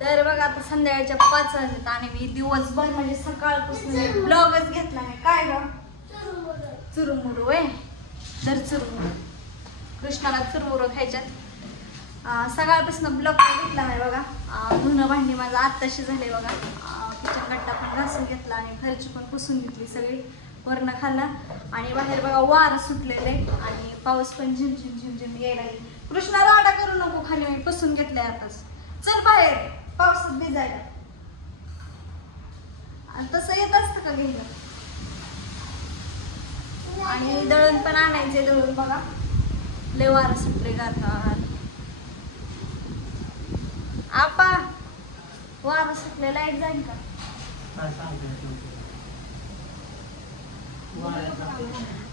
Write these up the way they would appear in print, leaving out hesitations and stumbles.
तर बघा आता संध्याकाळच्या 5 वाजलेत आणि मी दिवसभर म्हणजे सकाळपासून ब्लॉगच घेतला नाही. काय ग चुरमुरू आहे तर चुरमुरू कृष्णाला चुरमुरू खायच्यात. सकाळपासून ब्लॉग घेतला नाही बघा. धुणं भांडी माझं आत्ताशी झाले बघा. किचन कट्टा पण घासून घेतला आणि फरची पण पुसून घेतली सगळी. वरण खाल्ला आणि बाहेर बघा वारं सुटलेले आणि पाऊस पण झिमझिम झिमझिम यायला लागली. कृष्णा राडा करू नको खाली मी पुसून घेतलाय आताच. चल बाहेर पावसात भिजायला. तसं येत असतं का घ्यायला. आणि दळण पण आणायचे. दळून बघा लय वारं सुटले गारगार. आपा वारं सुटले लाईट जाईल का.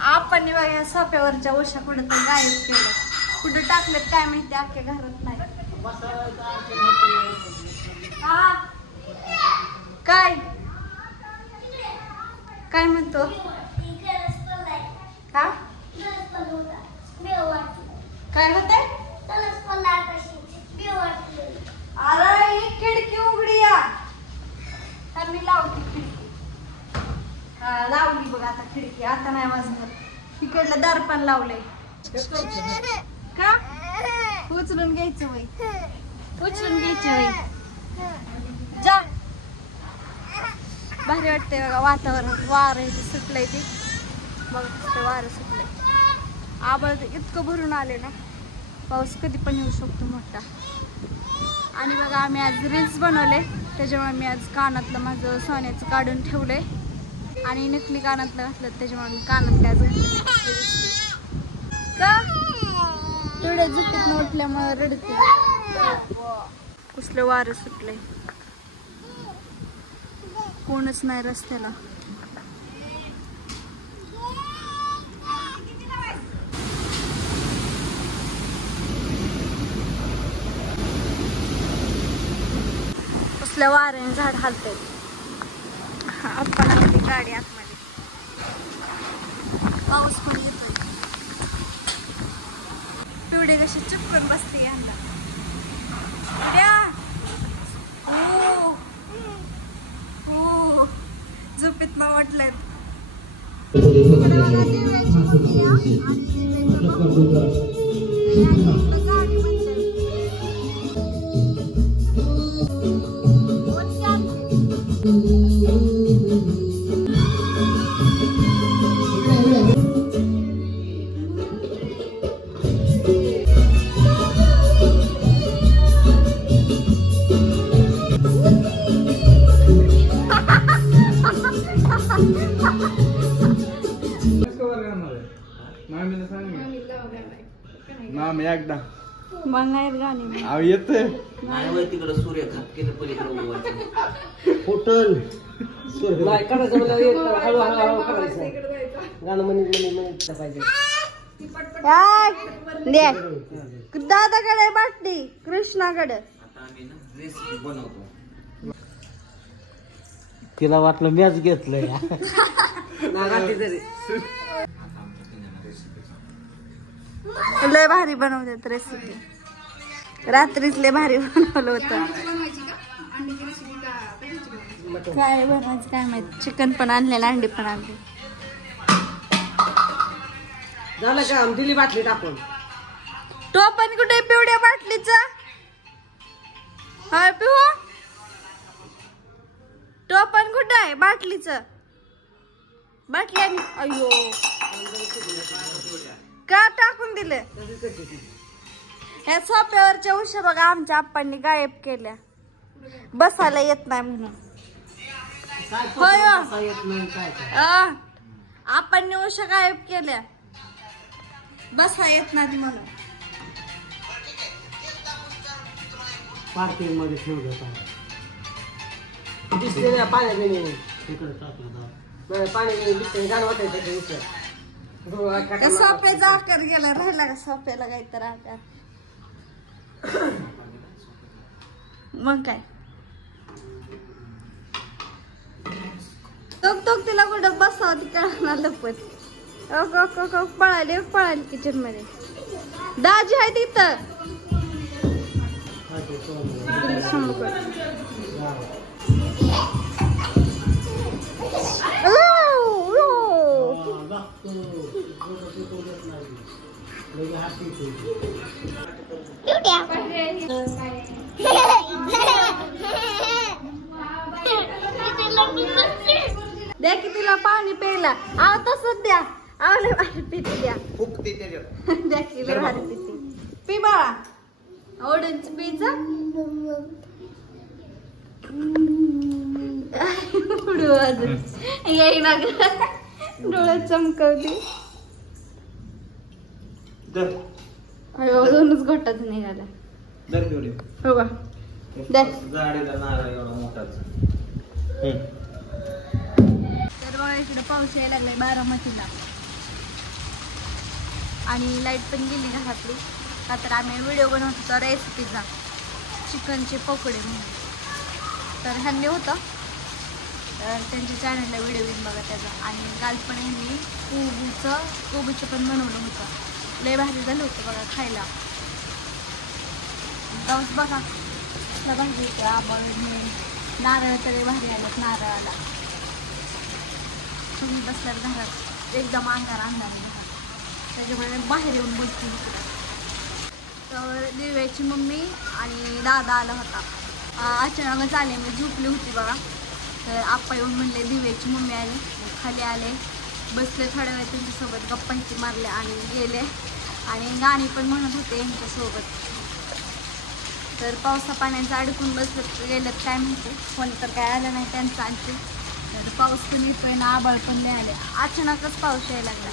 आपण बघा सोफ्यावरच्या उशा कुठं तर गायब केलं. कुठं टाकलेत काय माहिती. अख्ख्या घरात नाही. काय काय म्हणतो का काय होतंय. अरे ही खिडकी उघडी या. तर मी लावते खिडकी. लावली बघ आता खिडकी. आता नाही वाजणार. तिकडलं दार पण लावलंय. का उचलून घ्यायचं वय. उचलून घ्यायचं वय. जा भारी वाटतंय बघा वातावरण. वारं सुटलंय ते बघा. वारं सुटलंय. आभाळ इतकं भरून आले ना. पाऊस कधी पण येऊ शकतो मोठा. आणि बघा आम्ही आज रील्स बनवले. त्याच्यामुळे मी आज कानातलं माझं सोन्याचं काढून ठेवलंय आणि नकली कानातलं घातलं. त्याच्यामुळे मी कानातल्या आज घातलं का थोड्या झुकीत उठल्यामुळे रडते. कसलं वारं सुटलंय. कोणच नाही रस्त्याला. कसल्या वाऱ्याने झाड हालतंय. आपण आली गाडी आतमध्ये. पाऊस पण येतोय. पिवडे कशी चिपकून बसते यांना. हो झोपेत ना वाटलंय. मामी एकदा बाहेर गाणी आव येते तिकडे सूर्य खात केलं पलीकडे होटल करायचं हळूहळू करायचं गाणं म्हणत पाहिजे. दादाकडे बाटली कृष्णाकडे. आता आम्ही ना रेसिपी बनवतो. तिला वाटलं मॅच घेतलंय. लय भारी बनवतात रेसिपी. रात्रीच लय भारी बनवलं होतं. काय बनवायचं काय माहित. चिकन पण आणलेलं अंडी पण आणले. झालं का दिली बाटली टाकून. टोपण कुठे पिवड्या बाटलीचा. हाय पिहू टोपण कुठे आहे बाटलीचं. बाटली आणि अयो का टाकून दिले. ह्या सोप्यावरच्या उशा बघा आमच्या आप्पांनी गायब केल्या. बसायला येत नाही म्हणून. होय आप्पांनी उशा गायब केल्या. बसा येत नाही म्हणून. पार्किंग मध्ये ठेवलं दिसते पाण्याने इकडे टाकलं. पाणी दिसते गाणं वाटायचं. सोप्याचा आकार गेला राहिला का सोप्याला काही तर आकार. मग काय तो तिला कुठं बसावं ती कळणार लपत. पळाली किचन मध्ये. दाजी आहे तिथं. द्या की तिला पाणी प्यायला. आव तसंच द्या. आवले भारी पिती द्या. फुकते त्याच्यात. द्या की लय भारी पिती. पी बाळा. ओढूनच पिझ्झा. उडू अजून. येईना ग. डोळ्यात चमकवली. दर अयो दोनच घोटात निघाला. दर घेऊन ये. हो का द्या. जाडीला नारळ एवढा मोठाच. तर बघा इकडे पाऊस यायला लागलाय बारामतीला. आणि लाईट पण गेली घरातली. का तर आम्ही व्हिडिओ बनवत होतो रेसिपीचा, चिकनचे पकोडे म्हणून. तर ह्यांनी होतं तर त्यांच्या चॅनलला व्हिडिओ येऊन बघा त्याचा. आणि काल पण ह्यांनी कोबूचं पण बनवलं होतं. लय भारी झालं होतं बघा खायला. जाऊच बघा कसला भाजी होतं. आंबा नारळ तरी भारी आलं नारळाला. तुम्ही बसल्यात घरात एकदम अंधार अंधार घरात, त्याच्यामुळे बाहेर येऊन बसली इकडं. तर दिव्याची मम्मी आणि दादा आला होता. अचानकच आले, मी झोपली होती बघा. तर आप्पा येऊन म्हणले दिव्याची मम्मी आली. मग खाली आले, बसले थोड्या वेळ त्यांच्यासोबत गप्पांची मारले आणि गेले. आणि गाणी पण म्हणत होते यांच्यासोबत. तर पावसा पाण्याचं अडकून बसलं गेलं काय माहिती. कोणी तर काय आलं नाही त्यांचं आणखी. तर पाऊस पण येतोय ना, आभाळ पण नाही आले. अचानकच पाऊस यायला लागला.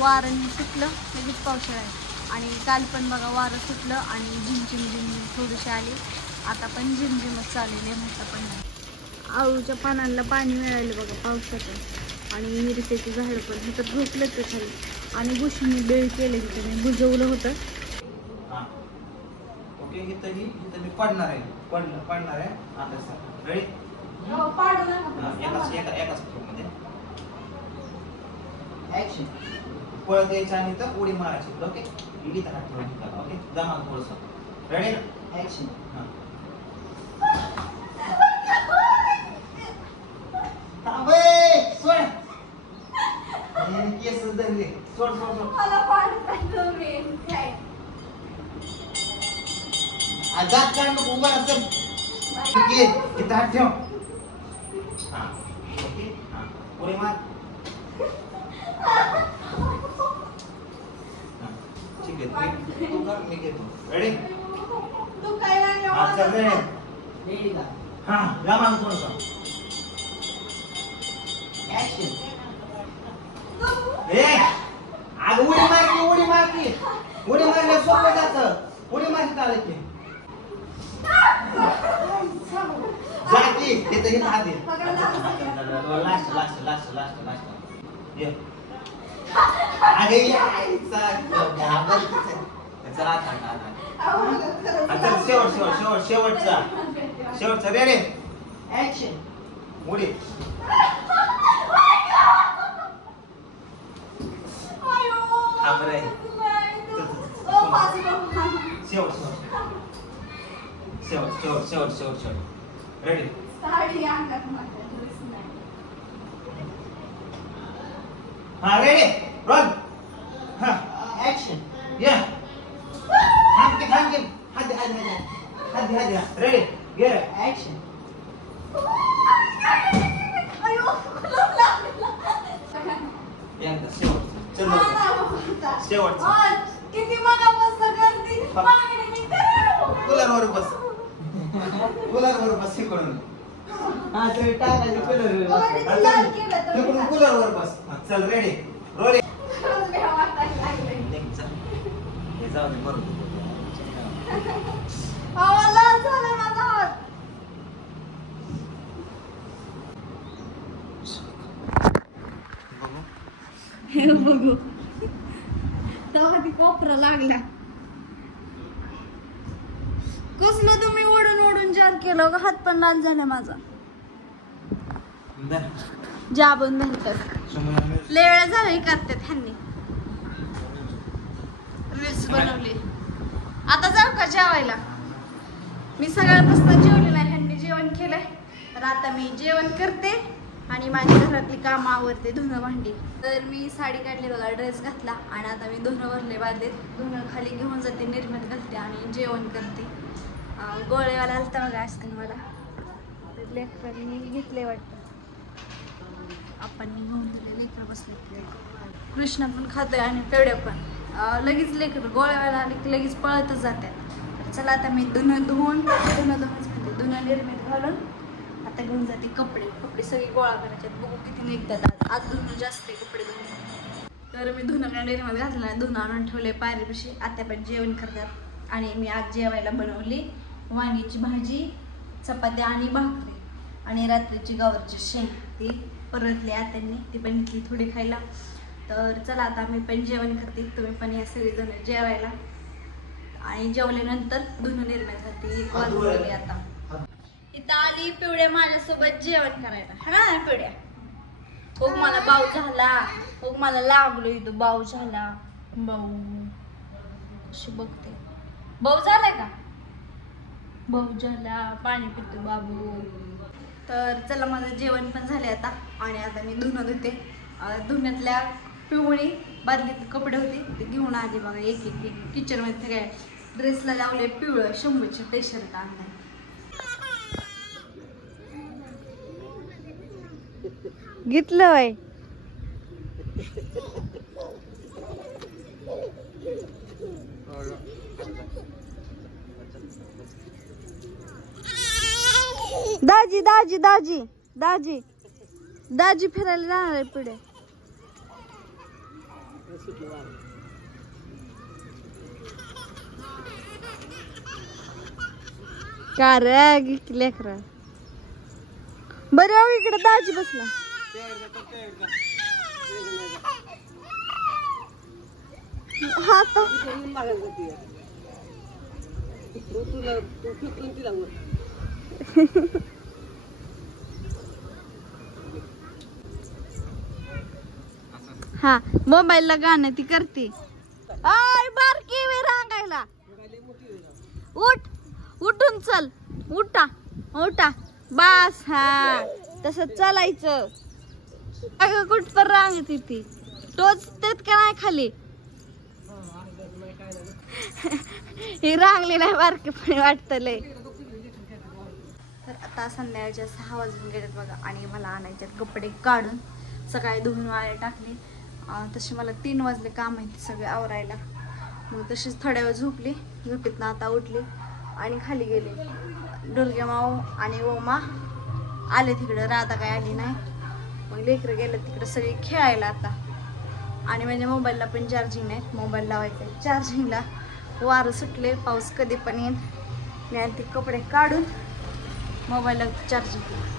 वारं सुटलं लगेच पाऊस यायला. आणि काल पण बघा वारं सुटलं आणि झिमझिम झिमझिम थोडीशी आली. आता पण झिमझिमच चाललेली आहे मोठं पण नाही. आळूच्या पानांना पाणी मिळालं बघा पावसाचं. आणि मिरच्याची झाडं पण हे तर झोपलंच आहे खाली. आणि बुशीने बेळ केलं तिथे मी बुजवलं होतं. ओके इथं मी पडणार आहे. पडणार आहे. आता सर रेडी. एकाच मध्ये ऍक्शन. पळत द्यायचं आणि इथं उडी मारायची. ओके इथं हात ठेवायची. ओके जमा थोडंसं. Ready action. केस धरले. सोड सोड सोड. जात काढ नको. उभा राहा. चल इथं हात ठेव. हा ओके. हा उडी मार. ठीक आहे तू कर मी घेतो. रेडी. हा चल रेडी. हा जमा थोडंसं. ऍक्शन. ए अगं उडी मारली. उडी मारल्या सोपं जातं. उडी मारली चालत की जाती तिथं हित हात दे. लास्ट ये. अरे यायचा घाबर. चला आता शेवटचा रेडी ऍक्शन. उडी. थांब रे. शेवट रेडी. हा रेडी रोल. हा ऍक्शन. या थांब रेडी गेट ऍक्शन. एकदा शेवटचा. किती मगापासून गर्दी. कूलरवर बस. इकडून. हा चल टाकायचं कूलरवर बस. चल रेडी रोल. जाऊ दे बरोबर. बघू तेव्हा ती कोपरा लागला. कसलं तुम्ही ओढून जार केलं ग. हात पण लाल झाला माझा. जाबून नंतर लय वेळा झालं करतात ह्यांनी. रील्स बनवली. आता जाऊ का जेवायला. मी सगळ्यापासून जेवली नाही. ह्यांनी जेवण केलंय. तर आता मी जेवण करते आणि माझ्या घरातली कामं आवरते, धुणं भांडी. तर मी साडी काढली बघा, ड्रेस घातला आणि आता मी धुणं भरले बादलीत. धुणं खाली घेऊन जाते, निर्म्यात घालते आणि जेवण करते. गोळेवाला आलता बघा आजकाल मला, तर लेकरांनी घेतले वाटतं. आपण घेऊन दिले, लेकर बसले. कृष्णा पण खातोय आणि पेवड्या पण. लगेच लेकर गोळेवाला आले की लगेच पळतच जातात. तर चला आता मी धुणं धुणं निर्म्यात घालून आता घेऊन जाते कपडे सगळे गोळा करायचे. बघू किती निघतात. आज धुणं जास्त आहे, कपडे धुणं. तर मी धुणं निर्म्यात घातलं नाही, धुणं आणून ठेवले पायरीपाशी. आता पण जेवण करतात आणि मी आज जेवायला बनवली वांग्याची भाजी, चपात्या आणि भाकरी आणि रात्रीची गवारची शेंग ती परतली आत्यांनी, ती पण घेतली थोडी खायला. तर चला आता मी पण जेवण करते, तुम्ही पण या सगळेजण जेवायला. आणि जेवल्यानंतर धुणं निर्म्यात घालते. 1 वाजले आता. इथं आली पिवड्या माझ्यासोबत जेवण करायला, है ना पिवड्या? हो मला बाऊ झाला, हो मला लागलो इथं, बाऊ झाला. बाऊ अशी बघते, बाऊ झालाय का? बाऊ झाला, पाणी पितो बाबू. तर चला माझं जेवण पण झाले आता आणि आता मी धुणं धुते. धुण्यातल्या पिवळी बादलीत कपडे होते ते घेऊन आले बघा, एक किचनमध्ये सगळ्या ड्रेसला लावले पिवळं 100चे टी-शर्ट आणलाय. घेतलं वय दाजी दाजी दाजी दाजी दाजी फिरायला जाणार आहे पुढे. का रे लेकरा बरं इकडे दाजी बसला. हा तो हा मोबाईलला गाणं ती करते. आय बारकी वे रांगायला उठ, उठून चल, उठा उठा बास. हा तसं चालायचं. अगं कुठ पण रांगती ती, टोच देत का नाही खाली? हे रांगली नाही बारकेपणी वाटत लय. तर आता संध्याकाळच्या 6 वाजून गेलेत बघा आणि मला आणायचे कपडे काढून. सकाळी धुवून वाळे टाकले. तसे मला 3 वाजले काम आहे ते सगळे आवरायला. मग तशीच थोड्या वेळ झोपली. झोपेतनं आता उठली आणि खाली गेले. दुर्गे माऊ आणि ओमा आले तिकडं, राधा काय आली नाही. मग लेकरं गेलं तिकडं सगळे खेळायला आता. आणि माझ्या मोबाईलला पण चार्जिंग नाही, मोबाईल लावायचं आहे चार्जिंगला. वारं सुटले, पाऊस कधी पण येईल. मी ते कपडे काढून मोबाईलला चार्जिंग केलं.